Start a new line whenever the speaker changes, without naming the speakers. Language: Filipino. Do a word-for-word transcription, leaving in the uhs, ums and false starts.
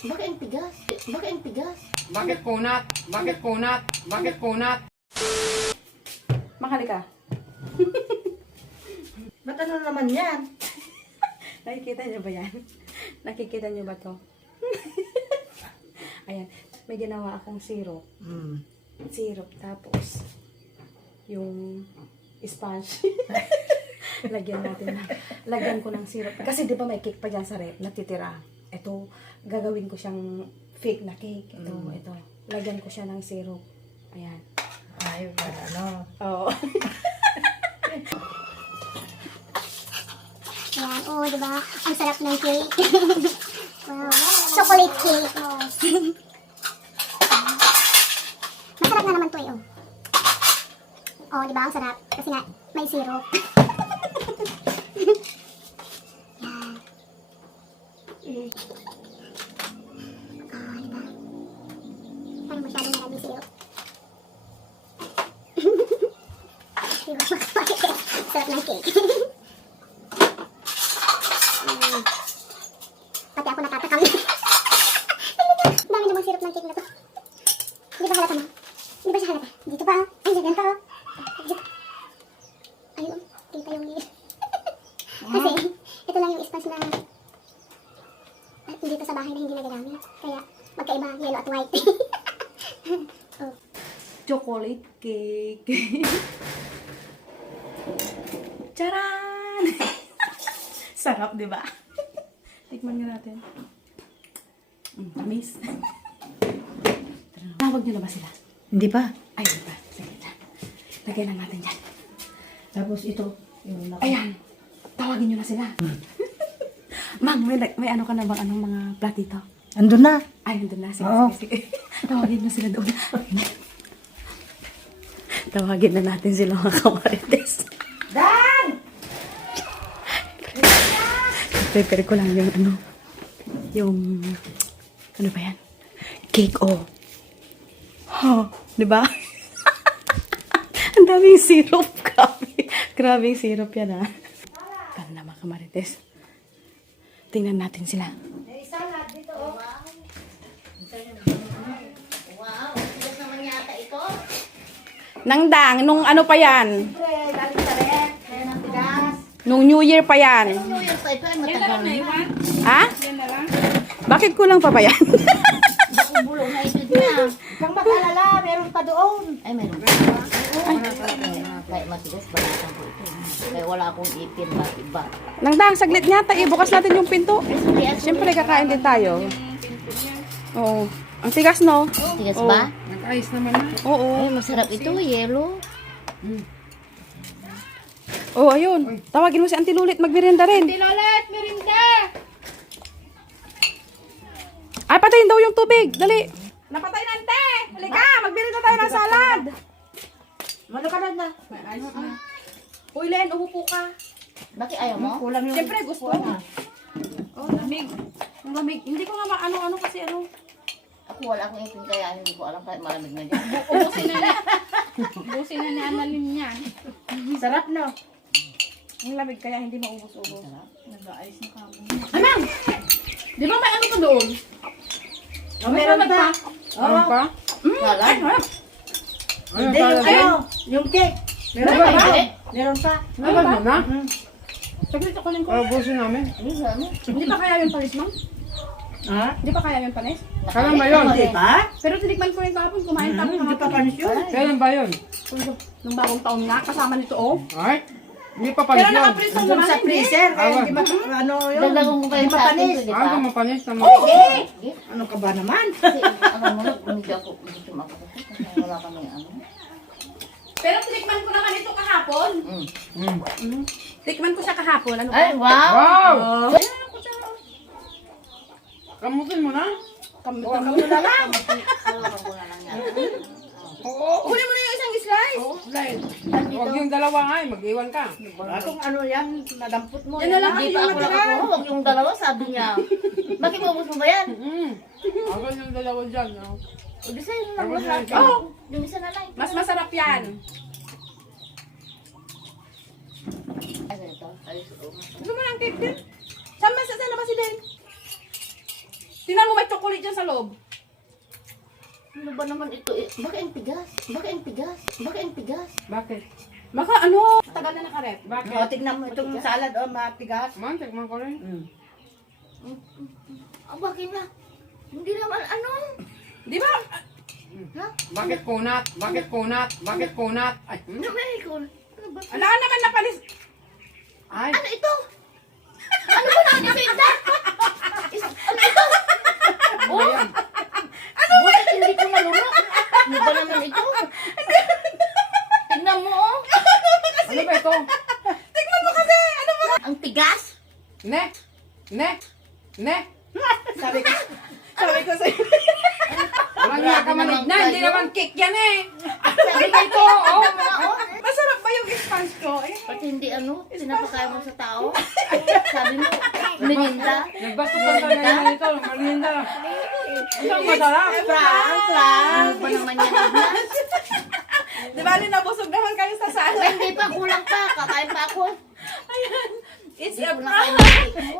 Bakit ang tigas? Bakit ang tigas?
Bakit kunat? Bakit kunat? Bakit kunat?
Makali ka.
Ba't ano naman yan?
Nakikita niyo ba yan? Nakikita niyo ba to? Ayan. May ginawa akong syrup.
Hmm.
Syrup. Tapos, yung sponge. Lagyan natin na. Lagyan ko ng syrup. Kasi di ba may cake pa dyan sa rep, natitira. Ito, gagawin ko siyang fake na cake. Ito,
Mm.
ito. Lagyan ko siya ng syrup. Ayan.
Ay, wala no.
Oo.
Yan, oh, diba? Ang sarap ng cake. Wow. Chocolate cake. Oh. Masarap na naman to eh, oh. Oh, diba? Ang sarap. Kasi nga, may syrup. Yan. Mm. Oh, diba? Parang masyadong maraming syrup. Diba? Sarap ng cake. Mm. Pati ako natatakam. Dami namang syrup ng cake na to. Hindi ba halata na? Hindi ba siya halata? Dito pa. Ay, dyan ganito. Dito. Ayun. Kita yung kasi, ito lang yung sponge na at dito sa bahay na hindi nagagamit. Kaya, magkaiba, yellow at white. Oh.
Chocolate cake. Charan! Sarap, di ba? Tikman nga natin. Mm, tamis. Tawag nyo na ba sila?
Hindi pa.
Ay, di ba? Sige na. Lagay lang natin dyan.
Tapos ito. Yung naka-
Ayan. Tawagin nyo na sila. Mang, may, may ano ka na bang anong mga platito?
Andun na.
Ay, nandun na. Sige,
Oo.
sige, sige. Tawagin nyo sila doon. Tawagin na natin sila mga kamarites.
Dan!
Prepare ko lang yung ano, yung, ano ba yan? Cake, oh. Oh, di ba? Ang daming syrup. Grabe. Grabing syrup yan, ah. Ganda mga kamarites. Tingnan natin sila.
May salad dito, oh. Wow, tigas naman yata ito.
Nangdang, nung ano pa yan?
Siyempre, galing sa rep. Kaya ng tigas.
Nung New Year pa yan.
Ano yung pa ito ay matagal na.
Ha? Bakit kulang pa ba yan?
Bako bulong na ito niya. Kang mag-alala, meron pa doon. Ay, meron pa. Ay, kaya matigas, balatan ko ito. Kaya wala akong ipin, iba.
Nangdang, saglit nga tayo. Bukas natin yung pinto. Siyempre, kakain din tayo. Oo. Ang tigas, no?
Tigas
Oo.
ba?
Nag-ayos naman na.
Oo.
Ay, masarap ito, yellow.
Oo, ayun. Tawagin mo si Auntie Lulit. Magmerienda rin.
Auntie Lolet, merinda!
Ay, patayin daw yung tubig. Dali. Napatay na, Ante. Halika, magmerienda tayo ng salad.
Ano ka na?
May ice na. Uy, Len, umupo ka.
Bakit ayaw mo?
Kulang yung... Siyempre, gusto. Oh, lamig. Ang lamig. Hindi ko nga maano-ano kasi ano.
Ako wala akong ipin kaya hindi ko alam kahit malamig na dyan.
Ubusin na niya. Ubusin na ni Annalyn yan.
Sarap, no?
Ang lamig kaya hindi maubos-ubos.
Nag-aayos na kamo.
Anang! Di ba may ano to doon?
Oh, meron pa.
Ano pa?
Wala.
Ay, harap.
Ano
Hindi,
pa?
yung ano, yung cake.
Meron ba ba?
Meron pa.
Ano ba na?
Saglit ako ko.
Para busin namin.
Hindi, ano?
Hindi pa kaya yung panis, ma'am?
Ha?
Hindi pa kaya yung panis?
Kailan ba yun?
Hindi pa?
Pero tinikman ko rin kahapon. Kumain pa ako
Hindi pa
kahapon.
panis yun.
Kailan ba yun?
Nung bagong taon nga, kasama nito, oh.
Ay? Hindi pa
Pero
panis yun.
nakaprison
Doon
naman,
sa
hindi.
freezer. Eh,
Awan.
di ba, ano yun?
Dagdagan mo kayo
Di ba
sa akin
panis?
to, di
Ah,
ba?
kung mapanis naman.
Okay. Ano ka ba naman?
Kasi, ano mo, hindi ako, hindi ko makakuha. Kasi wala kami, ano.
Pero tinikman ko naman ito kahapon.
Mm.
Mm.
Mm. Tikman ko siya kahapon. Ano
Ay,
ba?
wow!
Wow!
Oh. Ayan, ako siya.
Kamutin mo na.
Kam-
Huwag
kam-
mo na lang.
Hawakan ko na lang yan.
Oo.
Kunin mo na yung isang slice.
Oo, Lyle. Huwag yung dalawa nga eh. Mag-iwan ka.
Ah, kung ano yan, nadampot mo.
Yan na lang.
Hindi pa ako nakakuha. Huwag yung dalawa, sabi niya. Bakit maubos mo ba yan?
Mm. Huwag yung dalawa dyan. No?
O, di sa'yo lang
Tapos
lahat.
na ito.
Oh, yung isa na lang.
Mas masarap yan.
Ay, ganito. Ayos, oo.
Gusto mo ng cake din? Saan ba? Saan na ba si Den?
Tingnan mo may chocolate dyan sa loob.
Ano ba naman ito? eh? Bakit ang tigas? Bakit ang tigas? Bakit ang tigas?
Bakit?
Baka ano, tagal na nakarep.
Bakit?
O, tignan mo itong salad, o, matigas.
Man, tikman ko rin.
Mm.
Ah, bakit na? Hindi naman ano?
Di ba?
Ha?
Bakit kunat? Bakit kunat? Bakit kunat? Ay, hmm?
Ano ba ito? Ano ba?
Ala naman napalis.
Ay,
Ano ito? Ano ba naman yung isa? Is- Ano ito?
ano ba yan?
Buti hindi ko naluma. Ano ba naman ito? Tignan mo oh.
Ano ba ito?
Ang tigas.
Ne? Ne? Ne?
Sabi ko, sabi ko sa'yo.
Walang nga ka manig na, hindi
kayo.
naman cake yan eh.
Sabi ko ito. Oh, oh.
Masarap ba yung sponge ko? Eh,
Pati hindi ano, pinapakain mo sa tao. Sabi mo, meninda.
Nagbasto pa ka na naman ito. Malinda. Isang masarap.
Prank lang.
Ano ba naman yan, Ignas?
di ba, nabusog naman kayo sa
Ay,
salad.
hindi pa, kulang pa. Kakain pa ako.
It's
Hindi
a
ko na
prank.
kain yung cake mo.